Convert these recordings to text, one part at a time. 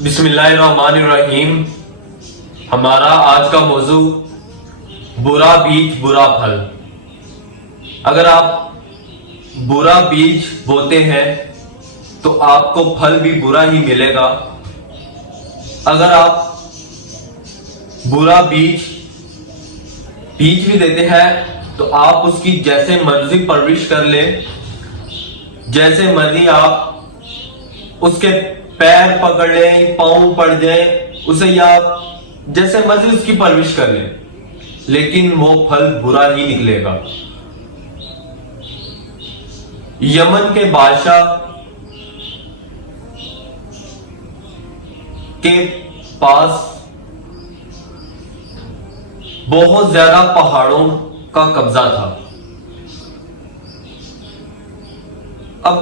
بسم اللہ الرحمن الرحیم۔ ہمارا آج کا موضوع برا بیج برا پھل۔ اگر آپ برا بیج بوتے ہیں تو آپ کو پھل بھی برا ہی ملے گا۔ اگر آپ برا بیج بھی دیتے ہیں تو آپ اس کی جیسے مرضی پرورش کر لیں، جیسے مرضی آپ اس کے پیر پکڑ لیں، پاؤں پڑ جائیں اسے، یا جیسے مرضی اس کی پرورش کر لیں، لیکن وہ پھل برا ہی نکلے گا۔ یمن کے بادشاہ کے پاس بہت زیادہ پہاڑوں کا قبضہ تھا۔ اب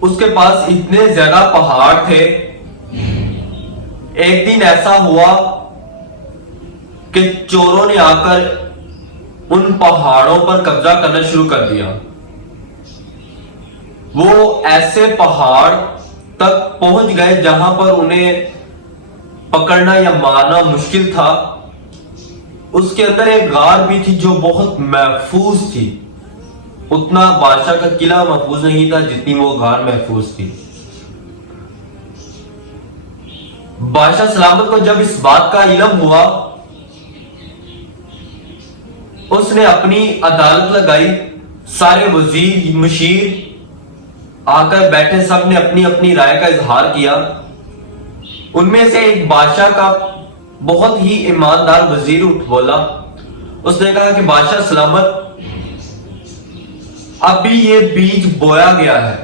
اس کے پاس اتنے زیادہ پہاڑ تھے، ایک دن ایسا ہوا کہ چوروں نے آ کر ان پہاڑوں پر قبضہ کرنا شروع کر دیا۔ وہ ایسے پہاڑ تک پہنچ گئے جہاں پر انہیں پکڑنا یا مارنا مشکل تھا۔ اس کے اندر ایک غار بھی تھی جو بہت محفوظ تھی۔ اتنا بادشاہ کا قلعہ محفوظ نہیں تھا جتنی وہ غار محفوظ تھی۔ بادشاہ سلامت کو جب اس بات کا علم ہوا، اس نے اپنی عدالت لگائی۔ سارے وزیر مشیر آ کر بیٹھے، سب نے اپنی اپنی رائے کا اظہار کیا۔ ان میں سے ایک بادشاہ کا بہت ہی ایماندار وزیر اٹھ بولا۔ اس نے کہا کہ بادشاہ سلامت، ابھی یہ بیج بویا گیا ہے،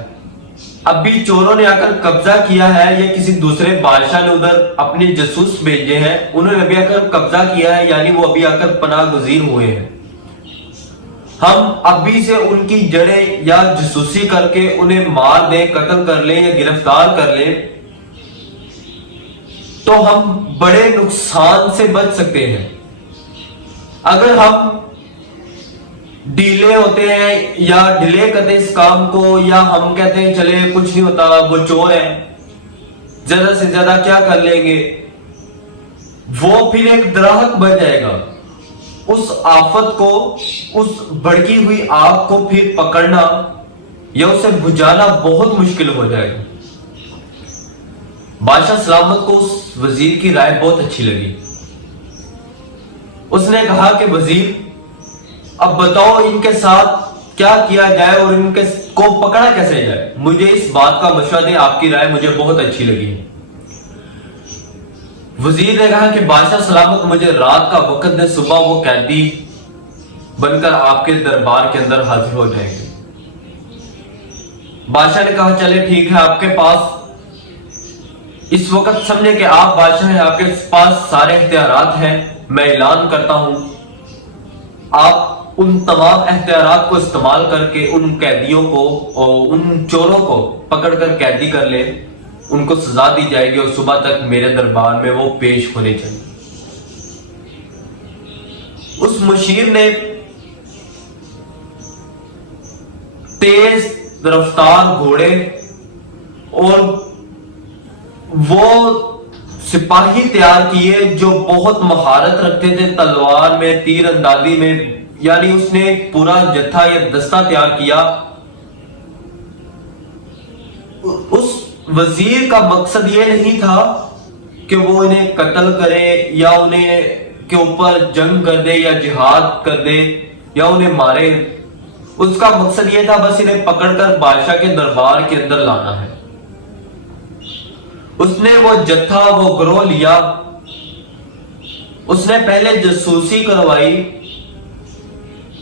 ابھی چوروں نے آ کر قبضہ کیا ہے، یا کسی دوسرے بادشاہ نے ادھر اپنے جاسوس بھیجے ہیں، انہوں نے ابھی آ کر قبضہ کیا ہے، یعنی وہ ابھی آ کر پناہ گزین ہوئے ہیں۔ ہم ابھی سے ان کی جڑیں یا جاسوسی کر کے انہیں مار دیں، قتل کر لیں یا گرفتار کر لیں تو ہم بڑے نقصان سے بچ سکتے ہیں۔ اگر ہم ڈیلے ہوتے ہیں یا ڈیلے کرتے ہیں اس کام کو، یا ہم کہتے ہیں چلے کچھ نہیں ہوتا، وہ چور ہے، زیادہ سے زیادہ کیا کر لیں گے، وہ پھر ایک درخت بن جائے گا۔ اس آفت کو، اس بھڑکی ہوئی آگ کو پھر پکڑنا یا اسے بجھانا بہت مشکل ہو جائے گا۔ بادشاہ سلامت کو اس وزیر کی رائے بہت اچھی لگی۔ اس نے کہا کہ وزیر، اب بتاؤ ان کے ساتھ کیا کیا جائے اور ان کو پکڑا کیسے جائے، مجھے اس بات کا مشورہ دیں، آپ کی رائے مجھے بہت اچھی لگی۔ وزیر نے کہا کہ بادشاہ سلامت، مجھے رات کا وقت دے، صبح وہ قیدی بن کر آپ کے دربار کے اندر حاضر ہو جائیں گے۔ بادشاہ نے کہا چلے ٹھیک ہے، آپ کے پاس اس وقت سمجھے کہ آپ بادشاہ ہیں، آپ کے پاس سارے اختیارات ہیں، میں اعلان کرتا ہوں آپ ان تمام اختیارات کو استعمال کر کے ان قیدیوں کو اور ان چوروں کو پکڑ کر قیدی کر لیں، ان کو سزا دی جائے گی اور صبح تک میرے دربار میں وہ پیش ہونے چاہیے۔ اس مشیر نے تیز رفتار گھوڑے اور وہ سپاہی تیار کیے جو بہت مہارت رکھتے تھے تلوار میں، تیر اندازی میں، یعنی اس نے ایک پورا جتھا یا دستہ تیار کیا۔ اس وزیر کا مقصد یہ نہیں تھا کہ وہ انہیں قتل کرے یا انہیں کے اوپر جنگ کر دے یا جہاد کر دے یا انہیں مارے۔ اس کا مقصد یہ تھا بس انہیں پکڑ کر بادشاہ کے دربار کے اندر لانا ہے۔ اس نے وہ جتھا، وہ گروہ لیا، اس نے پہلے جاسوسی کروائی۔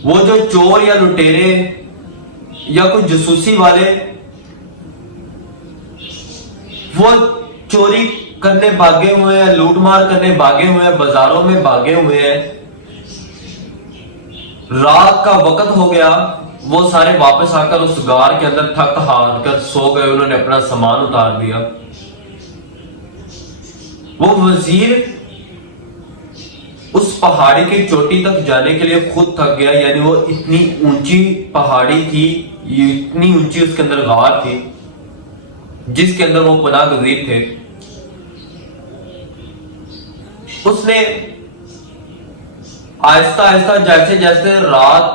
وہ جو چور یا لٹیرے یا کچھ جاسوسی والے وہ چوری کرنے بھاگے ہوئے ہیں، لوٹ مار کرنے بھاگے ہوئے ہیں، بازاروں میں بھاگے ہوئے ہیں، رات کا وقت ہو گیا، وہ سارے واپس آ کر اس غار کے اندر تھک ہار کر سو گئے، انہوں نے اپنا سامان اتار دیا۔ وہ وزیر उस पहाड़ी की चोटी तक जाने के लिए खुद थक गया। यानी वो इतनी ऊंची पहाड़ी थी, ये इतनी ऊंची उसके अंदर गार थी जिसके अंदर वो पनाह गजीर थे। उसने आहिस्ता आहिस्ता जैसे जैसे रात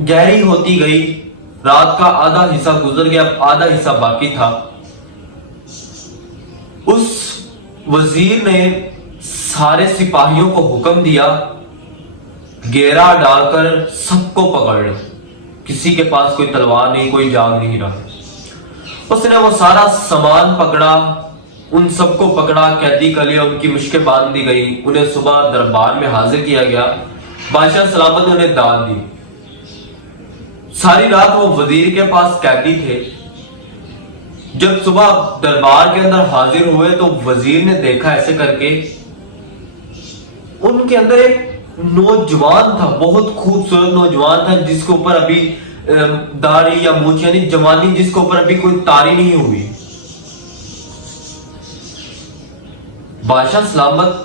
गहरी होती गई, रात का आधा हिस्सा गुजर गया, आधा हिस्सा बाकी था, उस वजीर ने सारे सिपाहियों को हुक्म दिया घेरा डालकर सबको पकड़ लो। किसी के पास कोई तलवार नहीं, कोई जाग नहीं रहा। उसने वो सारा सामान पकड़ा, उन सबको पकड़ा, कैदी कर लिया, उनकी मुश्कें बांध दी गई, उन्हें सुबह दरबार में हाजिर किया गया। बादशाह सलामत ने उन्हें दाद दी। सारी रात वो वजीर के पास कैदी थे। जब सुबह दरबार के अंदर हाजिर हुए तो वजीर ने देखा ऐसे करके, उनके अंदर एक नौजवान था, बहुत खूबसूरत नौजवान था, जिसके ऊपर अभी दाढ़ी या मूंछ यानी जवानी, जिसके ऊपर अभी कोई तारी नहीं हुई। बादशाह सलामत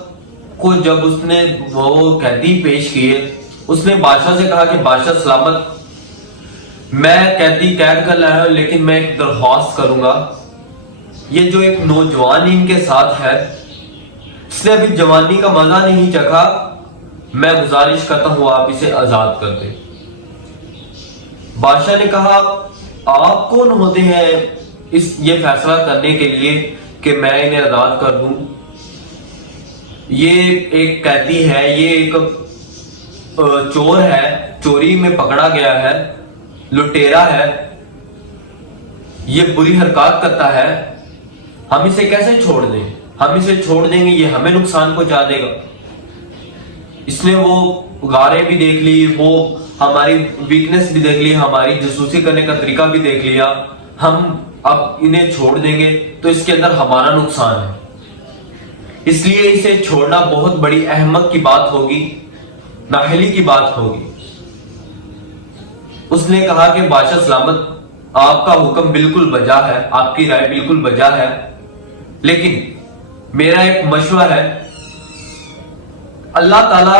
को जब उसने वो कैदी पेश किए, उसने बादशाह से कहा कि बादशाह सलामत, मैं कैदी कैद कर लाया हूं, लेकिन मैं एक दरख्वास्त करूंगा। ये जो एक नौजवान इनके साथ है, इसने अभी जवानी का मजा नहीं चखा, मैं गुजारिश करता हूं आप इसे आजाद कर दें। बादशाह ने कहा, आप कौन होते हैं ये फैसला करने के लिए कि मैं इन्हें आजाद कर दूं? ये एक कैदी है, ये एक चोर है, चोरी में पकड़ा गया है, लुटेरा है, ये बुरी हरकत करता है, हम इसे कैसे छोड़ दें? हम इसे छोड़ देंगे ये हमें नुकसान पहुंचा देगा। इसने वो गारें भी देख ली, वो हमारी वीकनेस भी देख ली, हमारी जासूसी करने का तरीका भी देख लिया। हम अब इन्हें छोड़ देंगे तो इसके अंदर हमारा नुकसान है, इसलिए इसे छोड़ना बहुत बड़ी अहमक की बात होगी, नाहली की बात होगी। उसने कहा कि बादशाह सलामत, आपका हुक्म बिल्कुल बजा है, आपकी राय बिल्कुल बजा है, लेकिन मेरा एक मशवरा है। अल्लाह ताला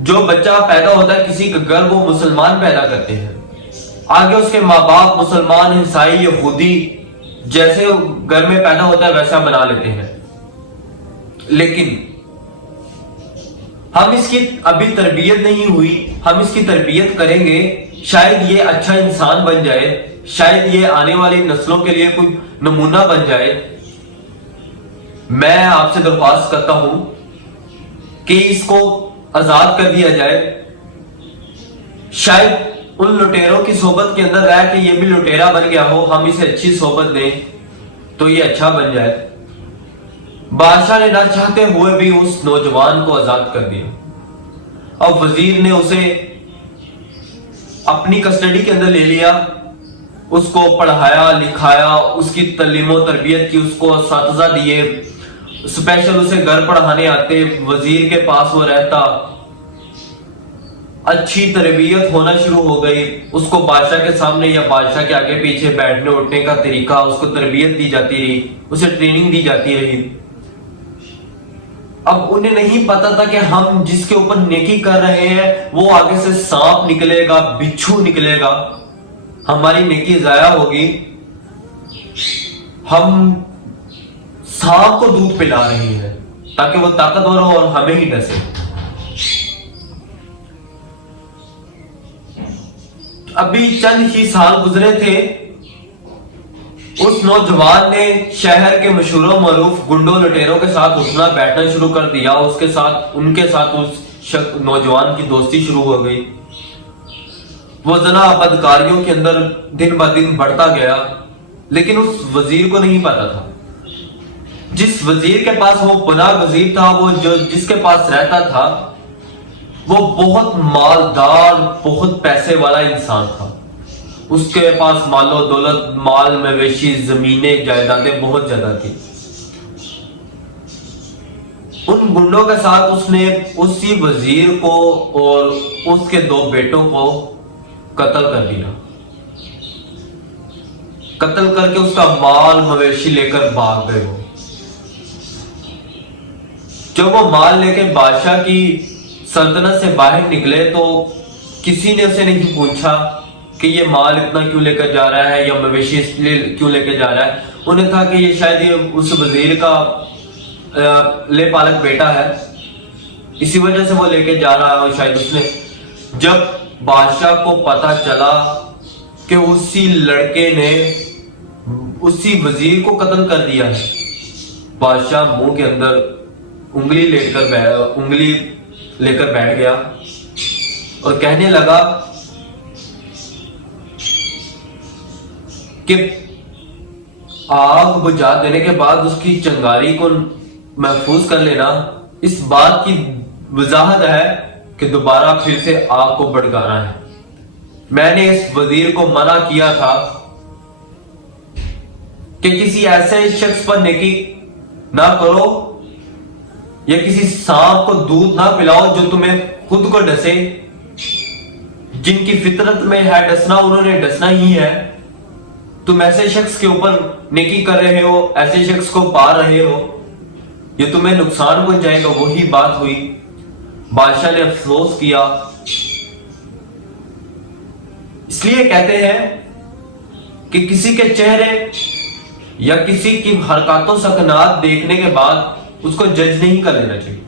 जो बच्चा पैदा होता है किसी के घर, वो मुसलमान पैदा करते हैं, आगे उसके माँ बाप मुसलमान, ईसाई, यहूदी जैसे घर में पैदा होता है वैसा बना लेते हैं। लेकिन हम इसकी अभी तरबियत नहीं हुई, हम इसकी तरबियत करेंगे, शायद ये अच्छा इंसान बन जाए, शायद ये आने वाली नस्लों के लिए कोई नमूना बन जाए। मैं आपसे दरख्वास्त करता हूं कि इसको आजाद कर दिया जाए। शायद उन लुटेरों की सोबत के अंदर रह के ये भी लुटेरा बन गया हो, हम इसे अच्छी सोबत दें तो ये अच्छा बन जाए। बादशाह ने ना चाहते हुए भी उस नौजवान को आजाद कर दिया। अब वजीर ने उसे अपनी कस्टडी के अंदर ले लिया, उसको पढ़ाया लिखाया, उसकी तालीम तरबियत की, उसको असातिज़ा दिए, स्पेशल उसे घर पढ़ाने आते, वजीर के पास वो रहता, अच्छी तरबियत होना शुरू हो गई। उसको बादशाह के सामने या बादशाह के आगे पीछे बैठने उठने का तरीका, उसको तरबियत दी जाती रही, उसे ट्रेनिंग दी जाती रही। अब उन्हें नहीं पता था कि हम जिसके ऊपर नेकी कर रहे हैं वो आगे से सांप निकलेगा, बिच्छू निकलेगा, हमारी नेकी जाया होगी, हम सांप को दूध पिला रही है ताकि वो ताकतवर हो और हमें ही डसे। अभी चंद ही साल गुजरे थे, उस नौजवान ने शहर के मशहूर मरूफ गुंडों लुटेरों के साथ उठना बैठना शुरू कर दिया। उसके साथ उनके साथ उस नौजवान की दोस्ती शुरू हो गई। वो जना बदकारियों के अंदर दिन ब दिन बढ़ता गया, लेकिन उस वजीर को नहीं पता था। जिस वजीर के पास वो पनाह वजीर था, वो जो जिसके पास रहता था, वो बहुत मालदार, बहुत पैसे वाला इंसान था। उसके पास मालो दौलत, माल मवेशी, जमीनें, जायदादें बहुत ज्यादा थी। उन गुंडों के साथ उसने उसी वजीर को और उसके 2 बेटों को कत्ल कर दिया। कत्ल करके उसका माल मवेशी लेकर भाग गए वो। जब वो माल लेके बादशाह की सल्तनत से बाहर निकले तो किसी ने उसे नहीं पूछा कि ये माल इतना क्यों लेकर जा रहा है या मवेशी इसलिए क्यों लेकर जा रहा है। उन्हें था कि ये शायद ये उस वजीर का ले पालक बेटा है, इसी वजह से वो लेके जा रहा है। और शायद उसने, जब बादशाह को पता चला कि उसी लड़के ने उसी वजीर को कत्ल कर दिया है, बादशाह मुंह के अंदर उंगली लेकर बैठ गया और कहने लगा कि आग बुझा देने के बाद उसकी चिंगारी को महफूज कर लेना इस बात की वजाहत है कि दोबारा फिर से आग को भड़काना है। मैंने इस वजीर को मना किया था कि किसी ऐसे शख्स पर नेकी ना करो या किसी सांप को दूध ना पिलाओ जो तुम्हें खुद को डसे। जिनकी फितरत में है डसना, उन्होंने डसना ही है। तुम ऐसे शख्स के ऊपर नेकी कर रहे हो, ऐसे शख्स को पा रहे हो, ये तुम्हें नुकसान पहुंचाएगा। वही बात हुई। बादशाह ने अफसोस किया। इसलिए कहते हैं कि किसी के चेहरे या किसी की हरकतों सकनात देखने के बाद उसको जज नहीं कर लेना चाहिए,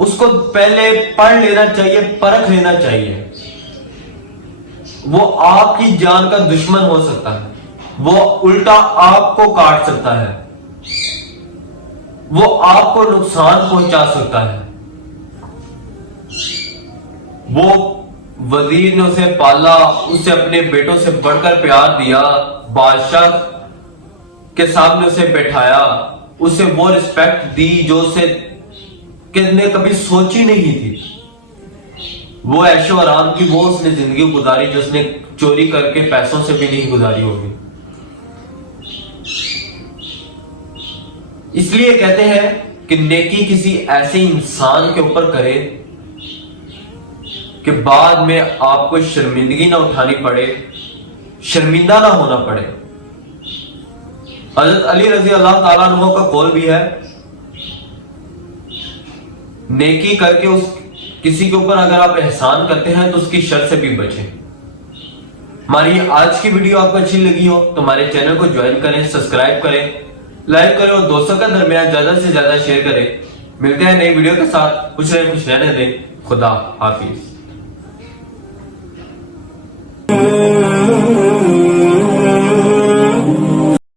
उसको पहले पढ़ लेना चाहिए, परख लेना चाहिए। वो आपकी जान का दुश्मन हो सकता है, वो उल्टा आपको काट सकता है, वो आपको नुकसान पहुंचा सकता है। वो वजीर ने उसे पाला, उसे अपने बेटों से बढ़कर प्यार दिया, बादशाह के सामने उसे बैठाया, उसे वो रिस्पेक्ट दी जो उसे किसने कभी सोची नहीं थी। वो ऐशो आराम की वो उसने जिंदगी गुजारी जो उसने चोरी करके पैसों से भी नहीं गुजारी होगी। इसलिए कहते हैं कि नेकी किसी ऐसे इंसान के ऊपर करे कि बाद में आपको शर्मिंदगी ना उठानी पड़े, शर्मिंदा ना होना पड़े। हजरत अली रजी अल्लाह ताला अन्हु का कौल भी है, नेकी करके उस किसी के ऊपर अगर आप एहसान करते हैं तो उसकी शर से भी बचें। हमारी आज की वीडियो आपको अच्छी लगी हो तो हमारे चैनल को ज्वाइन करें, सब्सक्राइब करें, लाइक करें और दोस्तों का दरमियान ज्यादा से ज्यादा शेयर करें। मिलते हैं नई वीडियो के साथ। खुश रहने दें। खुदा हाफिज।